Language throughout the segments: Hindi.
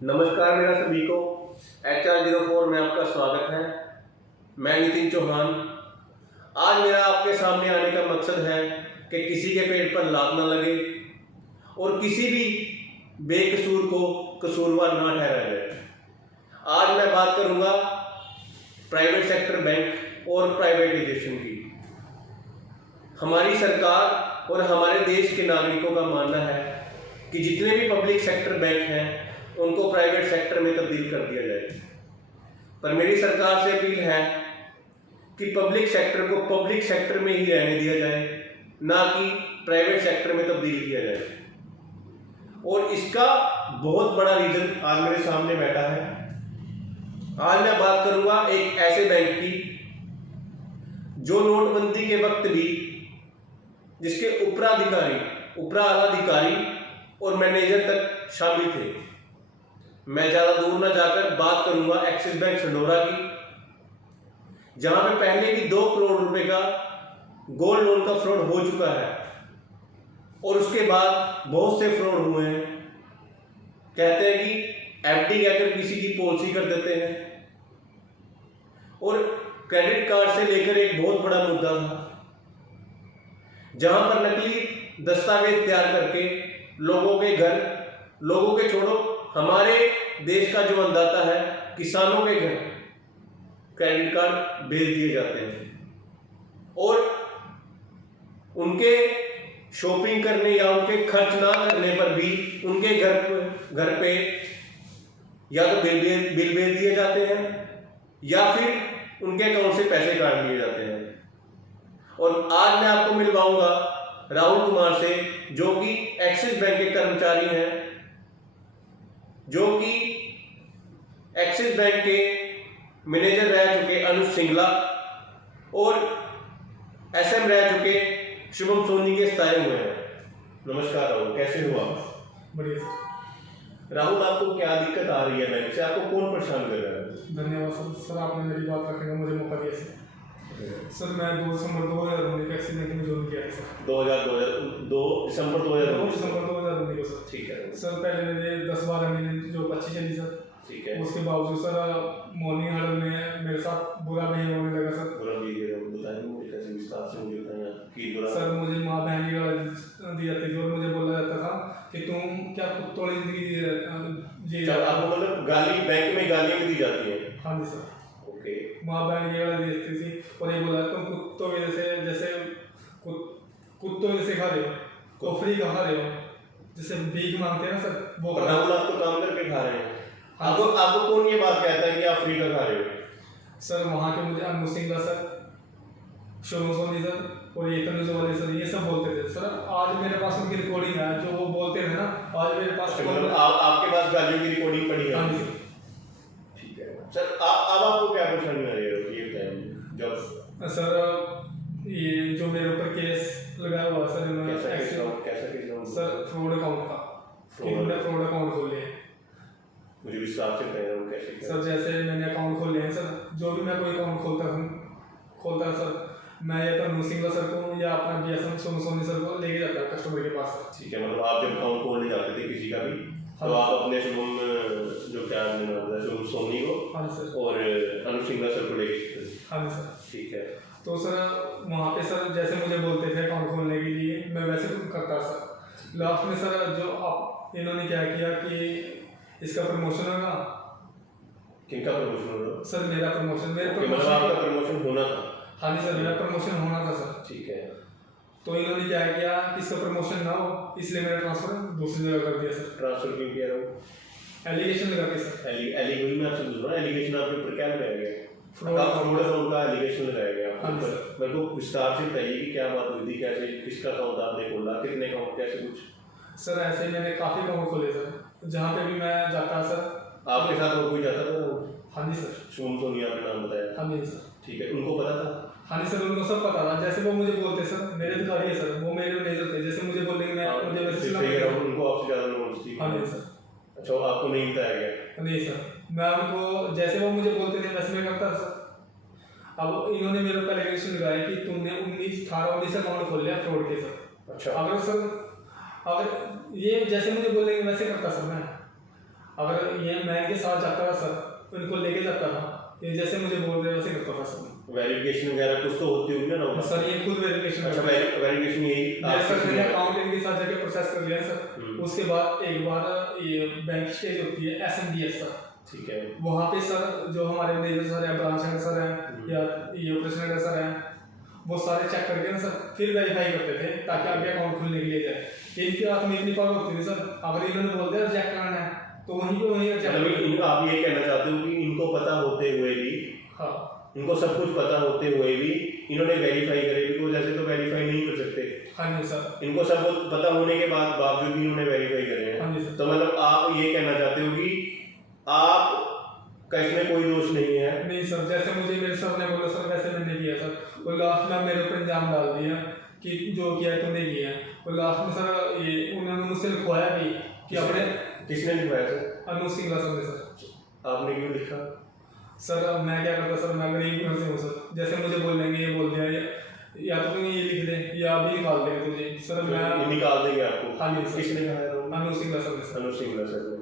नमस्कार मेरा सभी को HR04 में आपका स्वागत है। मैं नितिन चौहान। आज मेरा आपके सामने आने का मकसद है कि किसी के पेट पर लात न लगे और किसी भी बेकसूर को कसूरवार ना ठहराया जाए। आज मैं बात करूंगा प्राइवेट सेक्टर बैंक और प्राइवेटाइजेशन की। हमारी सरकार और हमारे देश के नागरिकों का मानना है कि जितने भी पब्लिक सेक्टर बैंक हैं उनको प्राइवेट सेक्टर में तब्दील कर दिया जाए। पर मेरी सरकार से अपील है कि पब्लिक सेक्टर को पब्लिक सेक्टर में ही रहने दिया जाए, ना कि प्राइवेट सेक्टर में तब्दील किया जाए। और इसका बहुत बड़ा रीजन आज मेरे सामने बैठा है। आज मैं बात करूंगा एक ऐसे बैंक की जो नोटबंदी के वक्त भी जिसके उपराधिकारी और मैनेजर तक शामिल थे। मैं ज़्यादा दूर ना जाकर बात करूंगा एक्सिस बैंक संडोरा की, जहां पे पहले भी 2 करोड़ रुपए का गोल्ड लोन का फ्रॉड हो चुका है और उसके बाद बहुत से फ्रॉड हुए हैं। कहते हैं कि FD कहकर किसी की पॉलिसी कर देते हैं और क्रेडिट कार्ड से लेकर एक बहुत बड़ा मुद्दा था, जहां पर नकली दस्तावेज तैयार करके लोगों के छोड़ो हमारे देश का जो अन्नदाता है किसानों के घर क्रेडिट कार्ड भेज दिए जाते हैं और उनके शॉपिंग करने या उनके खर्च ना करने पर भी उनके घर पे या तो बिल भेज दिए जाते हैं या फिर उनके अकाउंट से पैसे काट लिए जाते हैं। और आज मैं आपको मिलवाऊंगा राहुल कुमार से, जो कि एक्सिस बैंक के कर्मचारी हैं, जो कि एक्सिस बैंक के मैनेजर रह चुके अनुज सिंगला और SM रह चुके शुभम सोनी के स्थायी हुए हैं। नमस्कार राहुल, कैसे हो आप? बढ़िया राहुल, आपको क्या दिक्कत आ रही है बैंक से? आपको कौन परेशान कर रहा है? धन्यवाद सर, आपने मेरी बात रखने का मुझे मौका दिया सर। मैं 2 दिसंबर 2019 एक्सिस बैंक में ज्वाइन किया है सर। 2 दिसंबर 2019 को सर। ठीक है सर, पहले मेरे 10-12 महीने जो अच्छी चली सर, ठीक है। उसके बावजूद सर मॉर्निंग आवर में मेरे साथ बुरा बिहेव होने लगा सर। बुरा बिहेव बताइए मुझे, कैसे विस्तार से मुझे बताइए कि बुरा। सर, मुझे माँ बहन की गाली दी जाती थी और मुझे बोला जाता था कि तुम क्या कुत्तों वाली जिंदगी जी रहे हो। आपको मतलब गाली, बैंक में गालियाँ भी दी जाती हैं? हाँ जी सर। ओके। माँ बहन की गाली दी जाती थी और ये बोला तुम कुत्तों की जैसे कुत्तों जैसे खा रहे हो, कोफरी का खा रहे हो, जैसे भीख मांगते हैं ना सर, वो खा रहे हो। आप तो काम करके खा रहे हैं। आपको कौन ये बात कहता है कि आप फ्री का खा रहे हो? सर, वहाँ के मुझे अनुज सिंगला सर, शुभम सोनी सर और ये तनुज वाले सर, ये सब बोलते थे सर। आज मेरे पास उनकी रिकॉर्डिंग है, जो वो बोलते थे ना, आज मेरे पास आपके पास गालियों की रिकॉर्डिंग पड़ी है? हाँ जी सर। ठीक है सर। अब आपको क्या परेशानी आ रही है ये बताइए। जब सर ये जो मेरे ऊपर केस लगाया हुआ सर, इन्होंने कैसा केस सर फ्रॉड अकाउंट का, इन्होंने फ्रॉड अकाउंट खोल लिए। मुझे विस्तार से बताइए कैसे? सर, जैसे मैंने अकाउंट खोल लिए हैं सर, जो भी मैं कोई अकाउंट खोलता सर, मैं या तो अनुज सिंगला सर को या अपना BSM सोनी सर को लेके जाता है कस्टमर के पास सर। ठीक है, मतलब आप जब अकाउंट खोलने जाते थे किसी का भी, तो आप अपने शुभम जो क्या शुभम सोनी को और अनुज सिंगला सर को लेके? हाँ जी सर। ठीक है। तो सर वहाँ पे सर जैसे मुझे बोलते थे अकाउंट खोलने के लिए, मैं वैसे करता सर। लास्ट में सर जो आप इन्होंने क्या किया कि इसका प्रमोशन होगा। किनका प्रमोशन होगा? सर मेरा प्रमोशन, मतलब आपका प्रमोशन होना था? हाँ जी सर, मेरा प्रमोशन होना था सर। ठीक है। तो इन्होंने क्या किया कि इसका प्रमोशन ना हो, इसलिए मेरा ट्रांसफर दूसरी जगह कर दिया सर। ट्रांसफर क्यों किया रहा? एलिगेशन लगा के सर। एलिगेशन में आपसे पूछ रहा हूँ, एलिगेशन आपके ऊपर क्या लगाया गया? फ्रॉड का एलिगेशन लगाया गया आपके ऊपर। हाँ मेरे को विस्तार से बताइए कि क्या बात हुई थी, कैसे, किसका अकाउंट आपने खोला, कितने अकाउंट, कैसे कुछ? सर ऐसे ही मैंने काफ़ी अकाउंट खोले सर, जहाँ पे भी मैं जाता सर। आपके साथ और कोई जाता था? हाँ जी सर। शुभम सोनी आपने नाम बताया? हाँ जी सर। ठीक है, उनको पता था? हाँ जी सर, उनको सब पता था। जैसे वो मुझे बोलते सर, मेरे अधिकारी है सर, वो मेरे मैनेजर थे, जैसे मुझे बोलेंगे मैं मुझे वैसे उनको आपसे ज़्यादा नॉलेज थी? हाँ जी सर। अच्छा, आपको नहीं बताया गया? नहीं सर, मैं उनको जैसे वो मुझे बोलते थे वैसे मैं करता सर। अब इन्होंने मेरे ऊपर एलिगेशन लगाया कि तुमने 19 अकाउंट खोल लिया फ्रॉड के सर। अच्छा। अगर ये जैसे मुझे बोलेंगे वैसे करता सर मैं। अगर ये मैं इनके साथ जाता था सर, इनको लेके जाता था, ये जैसे मुझे बोल रहे वैसे करता था सर। वेरिफिकेशन वगैरह कुछ तो होती होगी ना राहुल? सर ये खुद वेरिफिकेशन अच्छा, वेरिफिकेशन यही सर मैंने अकाउंट इनके साथ जाके प्रोसेस कर लिया सर। उसके बाद एक बार ये बैंक स्टेज होती है SMDS सर, ठीक है, वहाँ पे सर जो हमारे मैनेजर सर हैं, ब्रांच हेड सर हैं या ये ऑपरेशन हेड सर हैं, वो सारे चेक करके ना सर फिर वेरीफाई करते थे ताकि आगे अकाउंट खुलने के लिए जाए। इनकी हाथ में इतनी पावर होती थी सर, अगर इन्होंने बोल दिया रिजेक्ट करना है तो वहीं पे वहीं मतलब आप ये कहना चाहते हो कि इनको पता होते हुए भी, हाँ इनको सब कुछ पता होते हुए भी इन्होंने वेरीफाई करे, बिकॉज ऐसे तो वेरीफाई नहीं कर सकते। हाँ जी सर, इनको सब कुछ पता होने के बाद बावजूद भी इन्होंने वेरीफाई करे हैं। हाँ जी सर। तो मतलब आप ये कहना चाहते हो कि आप का इसमें कोई दोष नहीं है? नहीं सर, जैसे मुझे मेरे सर ने बोला सर वैसे मैंने किया सर, और लास्ट में मेरे ऊपर इल्जाम डाल दिया कि जो किया है तुमने किया है, और लास्ट में सर ये उन्होंने मुझसे लिखवाया भी कि अपने किसने लिखवाया सर? अनुज सिंह सर ने सर। आपने क्यों लिखा? सर अब मैं क्या करता सर, मैं गरीब घर से हूँ सर, जैसे मुझे बोलेंगे ये बोल दिया या तो तुम ये लिख दे या अभी निकाल देंगे तुझे सर। मैं ये निकाल देंगे आपको? हाँ जी सर। किसने कहा है? अनुज सिंह सर ने सर। अनुज सिंह सर ने।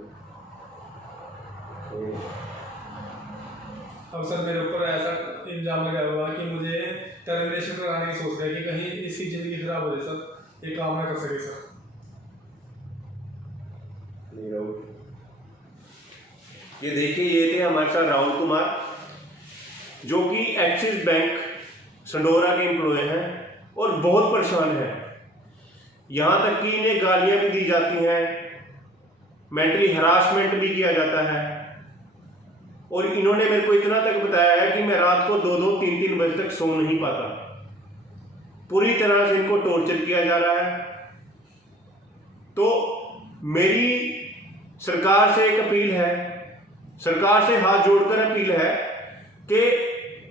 अब सर मेरे ऊपर ऐसा इल्जाम लगाया हुआ कि मुझे टर्मिनेशन कराने की सोच रहे हैं कि कहीं इसकी ज़िंदगी खराब हो जाए सर, ये काम ना कर सके सर। नहीं राहुल, ये देखिए, ये थे हमारे साथ राहुल कुमार, जो कि एक्सिस बैंक संडोरा के एम्प्लॉय हैं और बहुत परेशान हैं। यहाँ तक कि इन्हें गालियाँ भी दी जाती हैं, मेंटली हरासमेंट भी किया जाता है, और इन्होंने मेरे को इतना तक बताया है कि मैं रात को 2-2, 3-3 बजे तक सो नहीं पाता। पूरी तरह से इनको टॉर्चर किया जा रहा है। तो मेरी सरकार से एक अपील है, सरकार से हाथ जोड़कर अपील है कि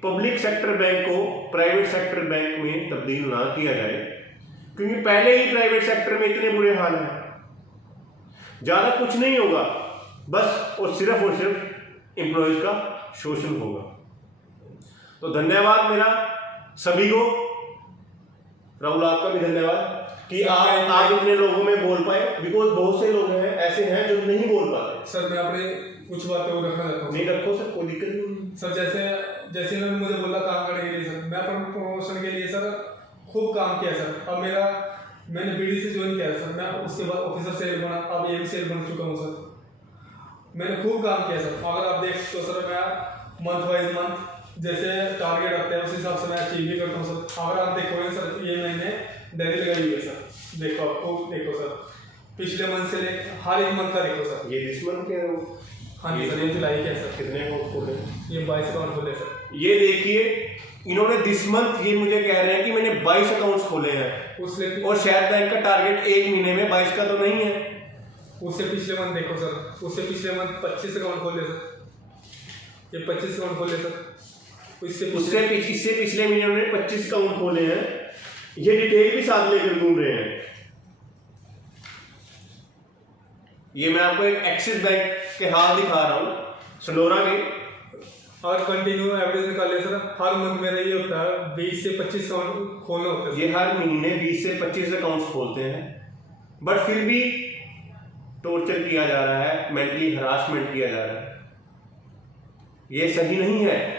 पब्लिक सेक्टर बैंक को प्राइवेट सेक्टर बैंक में तब्दील ना किया जाए, क्योंकि पहले ही प्राइवेट सेक्टर में इतने बुरे हाल हैं। ज़्यादा कुछ नहीं होगा, बस और सिर्फ एम्प्लॉयज का शोषण होगा। तो धन्यवाद मेरा सभी को। राहुल, आपका भी धन्यवाद कि आप इतने लोगों में बोल पाए, बिकॉज बहुत से लोग हैं ऐसे हैं जो नहीं बोल पाते। सर मैं अपने कुछ बातें और रखना चाहता हूँ। नहीं रखो सर, कोई दिक्कत नहीं सर। जैसे इन्होंने मुझे बोला काम करने के लिए सर, मैं अपने प्रमोशन के लिए सर खूब काम किया सर। अब मैंने BD से ज्वाइन किया सर, मैं उसके बाद ऑफिसर सेल बना, अब ये भी सेल बन चुका हूँ सर। मैंने खूब काम किया सर। अगर आप देख तो सर मैं मंथ वाइज मंथ जैसे टारगेट रखते हैं उस हिसाब से मैं अचीव भी करता हूँ सर। अगर आप देखोगे सर, ये मैंने डायरी लगाई हुई है सर, देखो आपको, देखो सर पिछले मंथ से हर एक मंथ का देखो सर। ये दिस मंथ के? हाँ जी सर, ये जुलाई के है सर। कितने को खोले? ये 22 अकाउंट खोले सर। ये देखिए, इन्होंने दिस मंथ ये मुझे कह रहे हैं कि मैंने 22 अकाउंट्स खोले हैं, और शायद बैंक का टारगेट एक महीने में 22 का तो नहीं है। उससे पिछले मंथ देखो सर, उससे पिछले मंथ 25 अकाउंट खोले सर, ये 25 अकाउंट खोले सर। इससे पिछले महीने उन्होंने 25 अकाउंट खोले हैं। ये डिटेल भी साथ लेकर घूम रहे हैं। ये मैं आपको एक एक्सिस बैंक के हाल दिखा रहा हूँ संडोरा के। और कंटिन्यू एवरेज निकाले सर, हर मंथ मेरा ये होता है 20 से 25 अकाउंट खोलना होता है। ये हर महीने 20 से 25 अकाउंट्स खोलते हैं, बट फिर भी टॉर्चर किया जा रहा है, मेंटली हरासमेंट किया जा रहा है। ये सही नहीं है।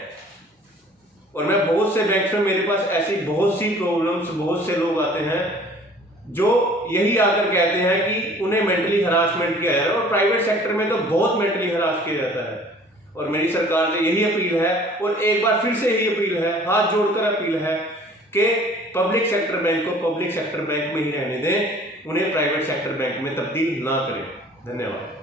और मैं बहुत से बैंक्स में, मेरे पास ऐसी बहुत सी प्रॉब्लम्स, बहुत से लोग आते हैं जो यही आकर कहते हैं कि उन्हें मेंटली हरासमेंट किया जा रहा है, और प्राइवेट सेक्टर में तो बहुत मेंटली हरास किया जाता है। और मेरी सरकार से यही अपील है, और एक बार फिर से यही अपील है, हाथ जोड़कर अपील है कि पब्लिक सेक्टर बैंक को पब्लिक सेक्टर बैंक में ही रहने दें, उन्हें प्राइवेट सेक्टर बैंक में तब्दील ना करें। धन्यवाद।